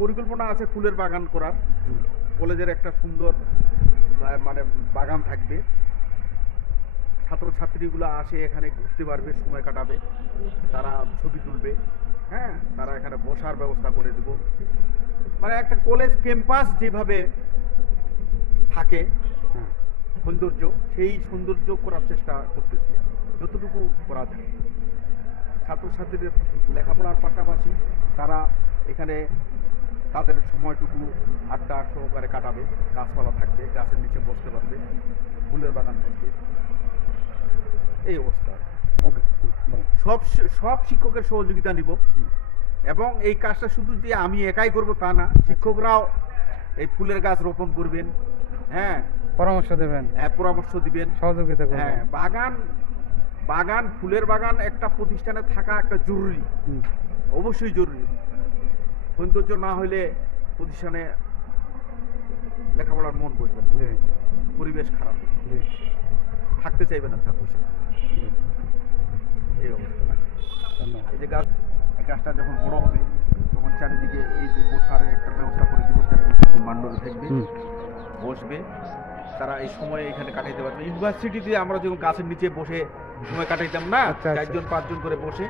পরিকল্পনা আছে ফুলের বাগান করার। কলেজের একটা সুন্দর মানে বাগান থাকবে, ছাত্রছাত্রীগুলো আসে এখানে ঘুরতে পারবে, সময় কাটাবে, তারা ছবি তুলবে। হ্যাঁ, তারা এখানে বসার ব্যবস্থা করে দেব। মানে একটা কলেজ ক্যাম্পাস যেভাবে থাকে সৌন্দর্য, সেই সৌন্দর্য করার চেষ্টা করতেছি যতটুকু করা যায়। ছাত্রছাত্রীদের লেখাপড়ার পাশাপাশি তারা এখানে তাদের সময়টুকু আড্ডা সহকারে কাটাবে, গাছপালা থাকবে, গাছের নিচে বসতে পারবে, ফুলের বাগান থাকবে, এই অবস্থা। সব সব শিক্ষকের সহযোগিতা নিব, এবং এই কাজটা শুধু যে আমি একাই করব তা না, শিক্ষকরাও এই ফুলের গাছ রোপণ করবেন। হ্যাঁ, পরামর্শ দেবেন। হ্যাঁ, পরামর্শ দিবেন, সহযোগিতা করবেন। হ্যাঁ, বাগান ফুলের বাগান একটা প্রতিষ্ঠানে থাকা একটা জরুরি, অবশ্যই জরুরি। সৌন্দর্য না হইলে প্রতিষ্ঠানে লেখাপড়ার মন বসবে না, পরিবেশ খারাপ, থাকতে চাইবে না ছাত্রছাত্রী। এই অবস্থা। এই যে গাছটা যখন বড় হবে তখন চারিদিকে এই যে বসার একটা ব্যবস্থা করে দিব, চারিদিকে মান্ডল থাকবে, বসবে, তারা এই সময় এখানে কাটাইতে পারবে। ইউনিভার্সিটিতে আমরা যখন গাছের নিচে বসে সময় কাটাইতাম না, 4-5 জন করে বসে,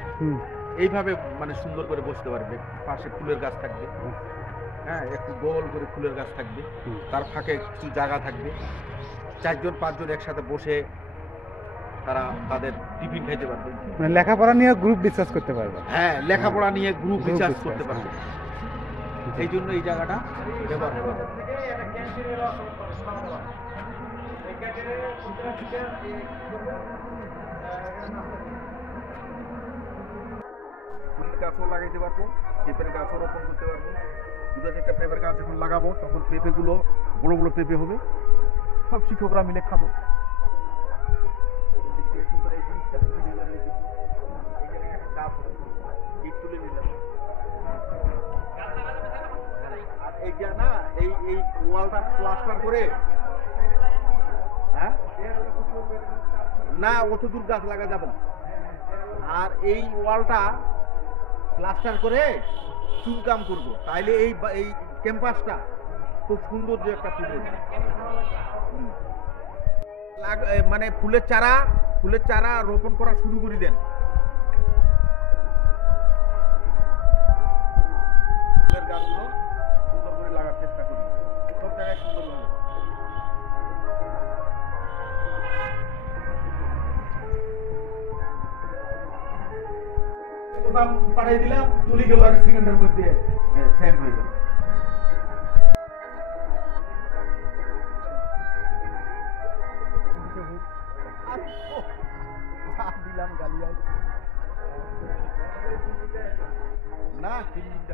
এইভাবে মানে সুন্দর করে বসতে পারবে। পাশে ফুলের গাছ থাকবে, হ্যাঁ, একটু গোল করে ফুলের গাছ থাকবে, তার ফাঁকে কিছু জায়গা থাকবে, 4-5 জন একসাথে বসে তারা তাদের টিফিন খাইতে পারবে, মানে লেখাপড়া নিয়ে গ্রুপ ডিসকাস করতে পারবে। হ্যাঁ, লেখাপড়া নিয়ে গ্রুপ ডিসকাস করতে পারবে। এই জন্য এই জায়গাটা ব্যবহার করা হবে। ফুলের গাছও লাগাইতে পারবো, পেঁপের গাছও রোপণ করতে পারবো। 2-4টা পেঁপের গাছ যখন লাগাবো তখন পেঁপেগুলো বড় বড় পেঁপে হবে, সব শিক্ষকরা মিলে খাবো। আর এইটা না, এই ওয়ালটা প্লাস্টার করে, হ্যাঁ, না অত দূর গাছ লাগা যাবে না। আর এই ওয়ালটা প্লাস্টার করে চুনকাম করব, তাইলে এই ক্যাম্পাসটা খুব সৌন্দর্য একটা ফুল মানে ফুলের চারা রোপণ করা শুরু করে দেন। ফুলের গাছগুলো সুন্দর করে লাগার চেষ্টা করি, সব জায়গায় সুন্দর হবে। পাঠাই দিলাম, চলে গেল, 1 সেকেন্ডের মধ্যে সেন্ড হয়ে গেল। দিলাম গালি না, 3 মিনিট